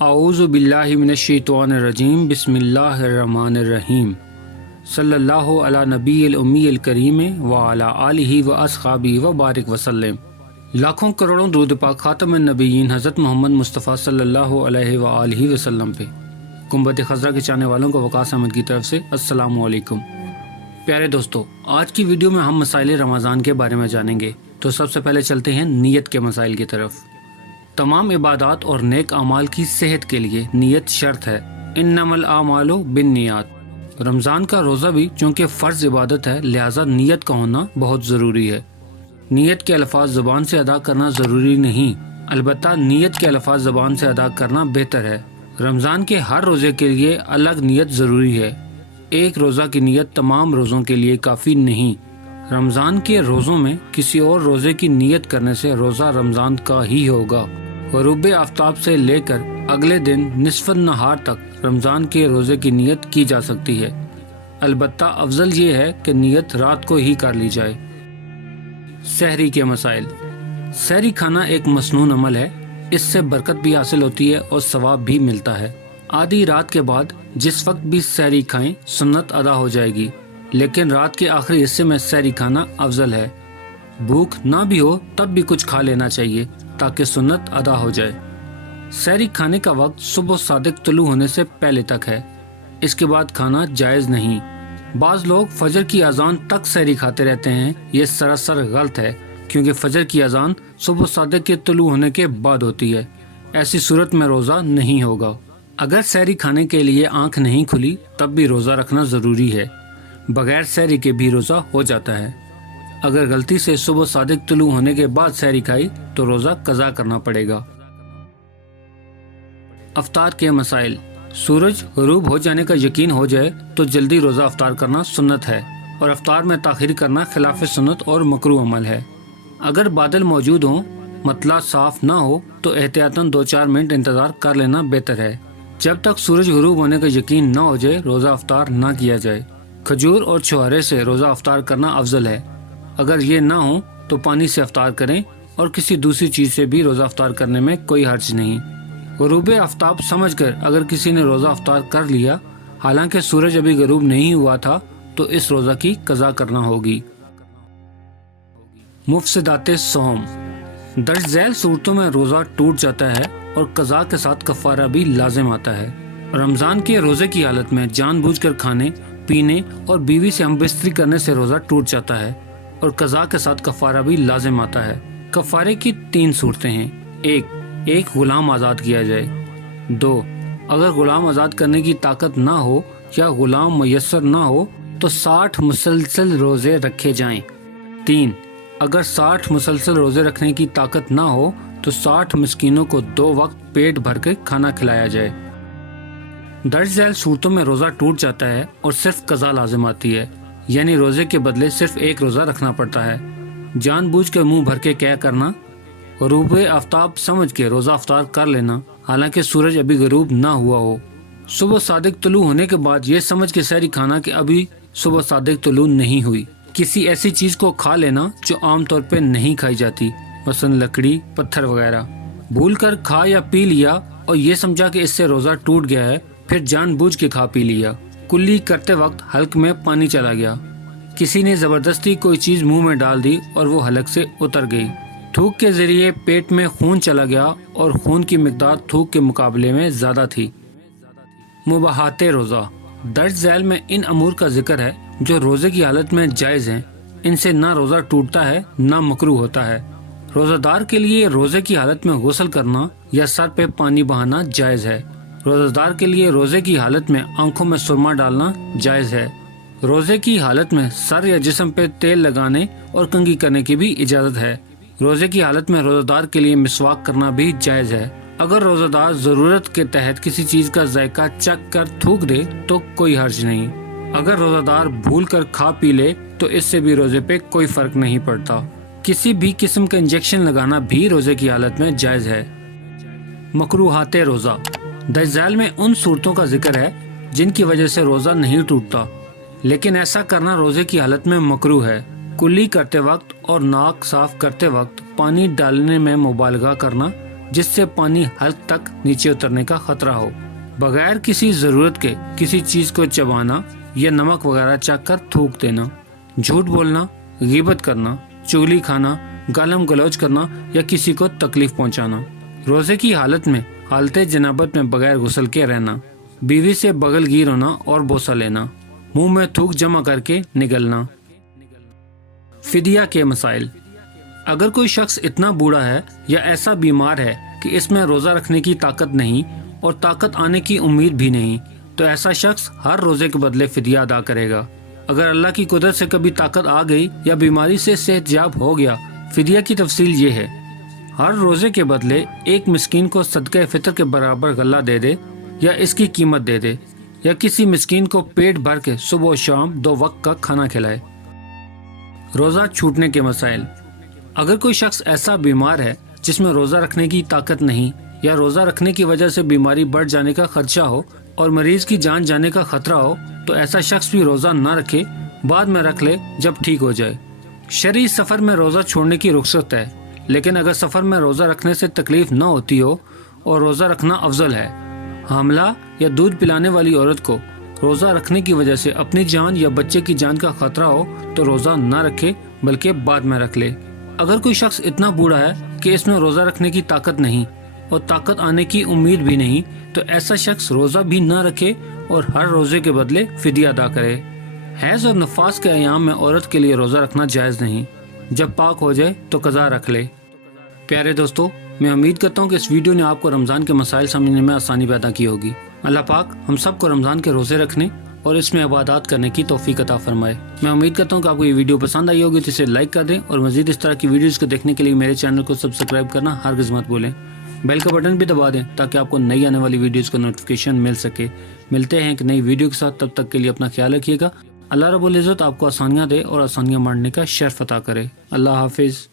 اعوذ باللہ من الشیطان الرجیم بسم اللہ الرحمن الرحیم صلی اللہ علی نبی الامی الکریم وعلی آلہ و اصحابہ وبارک وسلم۔ لاکھوں کروڑوں درود پاک خاتم النبیین حضرت محمد مصطفیٰ صلی اللہ علیہ وآلہ وسلم پہ۔ گنبد خضرا کے چاہنے والوں کو وقاص احمد کی طرف سے السلام علیکم۔ پیارے دوستو، آج کی ویڈیو میں ہم مسائل رمضان کے بارے میں جانیں گے، تو سب سے پہلے چلتے ہیں نیت کے مسائل کی طرف۔ تمام عبادات اور نیک اعمال کی صحت کے لیے نیت شرط ہے۔ انما الاعمال بالنیات۔ رمضان کا روزہ بھی چونکہ فرض عبادت ہے، لہذا نیت کا ہونا بہت ضروری ہے۔ نیت کے الفاظ زبان سے ادا کرنا ضروری نہیں، البتہ نیت کے الفاظ زبان سے ادا کرنا بہتر ہے۔ رمضان کے ہر روزے کے لیے الگ نیت ضروری ہے۔ ایک روزہ کی نیت تمام روزوں کے لیے کافی نہیں۔ رمضان کے روزوں میں کسی اور روزے کی نیت کرنے سے روزہ رمضان کا ہی ہوگا۔ غروب آفتاب سے لے کر اگلے دن نصف النہار تک رمضان کے روزے کی نیت کی جا سکتی ہے، البتہ افضل یہ ہے کہ نیت رات کو ہی کر لی جائے۔ سحری کے مسائل۔ سحری کھانا ایک مسنون عمل ہے، اس سے برکت بھی حاصل ہوتی ہے اور ثواب بھی ملتا ہے۔ آدھی رات کے بعد جس وقت بھی سحری کھائیں سنت ادا ہو جائے گی، لیکن رات کے آخری حصے میں سحری کھانا افضل ہے۔ بھوک نہ بھی ہو تب بھی کچھ کھا لینا چاہیے تاکہ سنت ادا ہو جائے۔ سحری کھانے کا وقت صبح صادق طلوع ہونے سے پہلے تک ہے، اس کے بعد کھانا جائز نہیں۔ بعض لوگ فجر کی اذان تک سحری کھاتے رہتے ہیں، یہ سراسر غلط ہے، کیونکہ فجر کی اذان صبح صادق کے طلوع ہونے کے بعد ہوتی ہے۔ ایسی صورت میں روزہ نہیں ہوگا۔ اگر سحری کھانے کے لیے آنکھ نہیں کھلی تب بھی روزہ رکھنا ضروری ہے، بغیر سحری کے بھی روزہ ہو جاتا ہے۔ اگر غلطی سے صبح صادق طلوع ہونے کے بعد سحری کھائی تو روزہ قضا کرنا پڑے گا۔ افطار کے مسائل۔ سورج غروب ہو جانے کا یقین ہو جائے تو جلدی روزہ افطار کرنا سنت ہے، اور افطار میں تاخیر کرنا خلاف سنت اور مکروہ عمل ہے۔ اگر بادل موجود ہوں، مطلع صاف نہ ہو تو احتیاطاً 2-4 منٹ انتظار کر لینا بہتر ہے۔ جب تک سورج غروب ہونے کا یقین نہ ہو جائے روزہ افطار نہ کیا جائے۔ کھجور اور چھوہارے سے روزہ افطار کرنا افضل ہے۔ اگر یہ نہ ہو تو پانی سے افطار کریں، اور کسی دوسری چیز سے بھی روزہ افطار کرنے میں کوئی حرج نہیں۔ غروب آفتاب سمجھ کر اگر کسی نے روزہ افطار کر لیا حالانکہ سورج ابھی غروب نہیں ہوا تھا تو اس روزہ کی قضا کرنا ہوگی۔ مفسدات صوم۔ درج ذیل صورتوں میں روزہ ٹوٹ جاتا ہے اور قضا کے ساتھ کفارہ بھی لازم آتا ہے۔ رمضان کے روزے کی حالت میں جان بوجھ کر کھانے پینے اور بیوی سے ہم بستری کرنے سے روزہ ٹوٹ جاتا ہے، اور قضا کے ساتھ کفارہ بھی لازم آتا ہے۔ کفارے کی 3 صورتیں ہیں۔ ایک غلام آزاد کیا جائے۔ 2، اگر غلام آزاد کرنے کی طاقت نہ ہو یا غلام میسر نہ ہو تو 60 مسلسل روزے رکھے جائیں۔ 3، اگر 60 مسلسل روزے رکھنے کی طاقت نہ ہو تو 60 مسکینوں کو 2 وقت پیٹ بھر کے کھانا کھلایا جائے۔ درج ذیل صورتوں میں روزہ ٹوٹ جاتا ہے اور صرف قضا لازم آتی ہے، یعنی روزے کے بدلے صرف ایک روزہ رکھنا پڑتا ہے۔ جان بوجھ کر منہ بھر کے کیا کرنا، غروب آفتاب سمجھ کے روزہ افطار کر لینا حالانکہ سورج ابھی غروب نہ ہوا ہو۔ صبح صادق طلوع ہونے کے بعد یہ سمجھ کے سحری کھانا کہ ابھی صبح صادق طلوع نہیں ہوئی۔ کسی ایسی چیز کو کھا لینا جو عام طور پہ نہیں کھائی جاتی، مثلا لکڑی، پتھر وغیرہ۔ بھول کر کھا یا پی لیا اور یہ سمجھا کہ اس سے روزہ ٹوٹ گیا ہے، پھر جان بوجھ کے کھا پی لیا۔ کلی کرتے وقت حلق میں پانی چلا گیا، کسی نے زبردستی کوئی چیز منہ میں ڈال دی اور وہ حلق سے اتر گئی۔ تھوک کے ذریعے پیٹ میں خون چلا گیا اور خون کی مقدار تھوک کے مقابلے میں زیادہ تھی۔ مباحات روزہ۔ درج ذیل میں ان امور کا ذکر ہے جو روزے کی حالت میں جائز ہیں، ان سے نہ روزہ ٹوٹتا ہے نہ مکروہ ہوتا ہے۔ روزہ دار کے لیے روزے کی حالت میں غسل کرنا یا سر پہ پانی بہانا جائز ہے۔ روزہ دار کے لیے روزے کی حالت میں آنکھوں میں سرما ڈالنا جائز ہے۔ روزے کی حالت میں سر یا جسم پہ تیل لگانے اور کنگھی کرنے کی بھی اجازت ہے۔ روزے کی حالت میں روزہ دار کے لیے مسواک کرنا بھی جائز ہے۔ اگر روزہ دار ضرورت کے تحت کسی چیز کا ذائقہ چکھ کر تھوک دے تو کوئی حرج نہیں۔ اگر روزہ دار بھول کر کھا پی لے تو اس سے بھی روزے پہ کوئی فرق نہیں پڑتا۔ کسی بھی قسم کا انجیکشن لگانا بھی روزے کی حالت میں جائز ہے۔ مکروہات روزہ۔ درج ذیل میں ان صورتوں کا ذکر ہے جن کی وجہ سے روزہ نہیں ٹوٹتا، لیکن ایسا کرنا روزے کی حالت میں مکروہ ہے۔ کلی کرتے وقت اور ناک صاف کرتے وقت پانی ڈالنے میں مبالغہ کرنا، جس سے پانی حلق تک نیچے اترنے کا خطرہ ہو۔ بغیر کسی ضرورت کے کسی چیز کو چبانا یا نمک وغیرہ چکھ کر تھوک دینا، جھوٹ بولنا، غیبت کرنا، چغلی کھانا، گالم گلوچ کرنا یا کسی کو تکلیف پہنچانا۔ روزے کی حالت میں حالت جنابت میں بغیر غسل کے رہنا، بیوی سے بغل گیر ہونا اور بوسہ لینا، منہ میں تھوک جمع کر کے نگلنا۔ فدیہ کے مسائل۔ اگر کوئی شخص اتنا بوڑھا ہے یا ایسا بیمار ہے کہ اس میں روزہ رکھنے کی طاقت نہیں اور طاقت آنے کی امید بھی نہیں، تو ایسا شخص ہر روزے کے بدلے فدیہ ادا کرے گا۔ اگر اللہ کی قدرت سے کبھی طاقت آ گئی یا بیماری سے صحت یاب ہو گیا، فدیہ کی تفصیل یہ ہے: ہر روزے کے بدلے ایک مسکین کو صدقہ فطر کے برابر غلہ دے دے یا اس کی قیمت دے دے، یا کسی مسکین کو پیٹ بھر کے صبح و شام 2 وقت کا کھانا کھلائے۔ روزہ چھوٹنے کے مسائل۔ اگر کوئی شخص ایسا بیمار ہے جس میں روزہ رکھنے کی طاقت نہیں یا روزہ رکھنے کی وجہ سے بیماری بڑھ جانے کا خدشہ ہو اور مریض کی جان جانے کا خطرہ ہو، تو ایسا شخص بھی روزہ نہ رکھے، بعد میں رکھ لے جب ٹھیک ہو جائے۔ شرعی سفر میں روزہ چھوڑنے کی رخصت ہے، لیکن اگر سفر میں روزہ رکھنے سے تکلیف نہ ہوتی ہو اور روزہ رکھنا افضل ہے۔ حاملہ یا دودھ پلانے والی عورت کو روزہ رکھنے کی وجہ سے اپنی جان یا بچے کی جان کا خطرہ ہو تو روزہ نہ رکھے بلکہ بعد میں رکھ لے۔ اگر کوئی شخص اتنا بوڑھا ہے کہ اس میں روزہ رکھنے کی طاقت نہیں اور طاقت آنے کی امید بھی نہیں، تو ایسا شخص روزہ بھی نہ رکھے اور ہر روزے کے بدلے فدیہ ادا کرے۔ حیض اور نفاس کے ایام میں عورت کے لیے روزہ رکھنا جائز نہیں، جب پاک ہو جائے تو قضا رکھ لے۔ پیارے دوستو، میں امید کرتا ہوں کہ اس ویڈیو نے آپ کو رمضان کے مسائل سمجھنے میں آسانی پیدا کی ہوگی۔ اللہ پاک ہم سب کو رمضان کے روزے رکھنے اور اس میں عبادات کرنے کی توفیق عطا فرمائے۔ میں امید کرتا ہوں کہ آپ کو یہ ویڈیو پسند آئی ہوگی تو اسے لائک کر دیں، اور مزید اس طرح کی ویڈیوز کو دیکھنے کے لیے میرے چینل کو سبسکرائب کرنا ہرگز مت بھولیں۔ بیل کا بٹن بھی دبا دیں تاکہ آپ کو نئی آنے والی ویڈیوز کا نوٹیفیکیشن مل سکے۔ ملتے ہیں ایک نئی ویڈیو کے ساتھ، تب تک کے لیے اپنا خیال رکھیے گا۔ اللہ رب العزت آپ کو آسانیاں دے اور آسانیاں ماننے کا شرف عطا کرے۔ اللہ حافظ۔